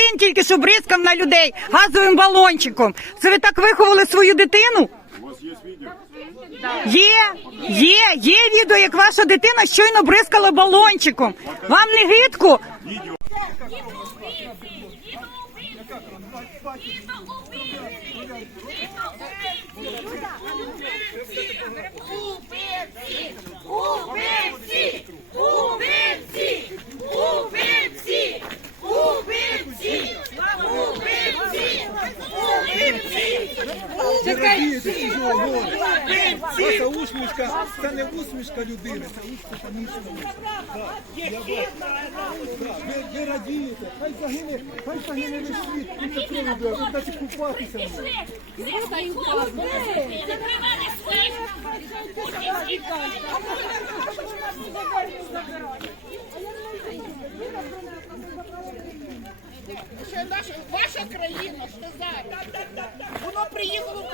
він тільки що бризкав на людей газовим балончиком. Це ви так виховали свою дитину? У вас є відео? Є, є, є відео, як ваша дитина щойно бризкала балончиком. Вам не гидко? Відео. Убивці! Ваша усмішка це не усмішка людини, це усмішка місця. Ви, радієте, хай загине, хай загине весь світ, і це приводу, ви будете купатися. Це ньому. Що наша, ваша країна, зараз. Воно приїхало в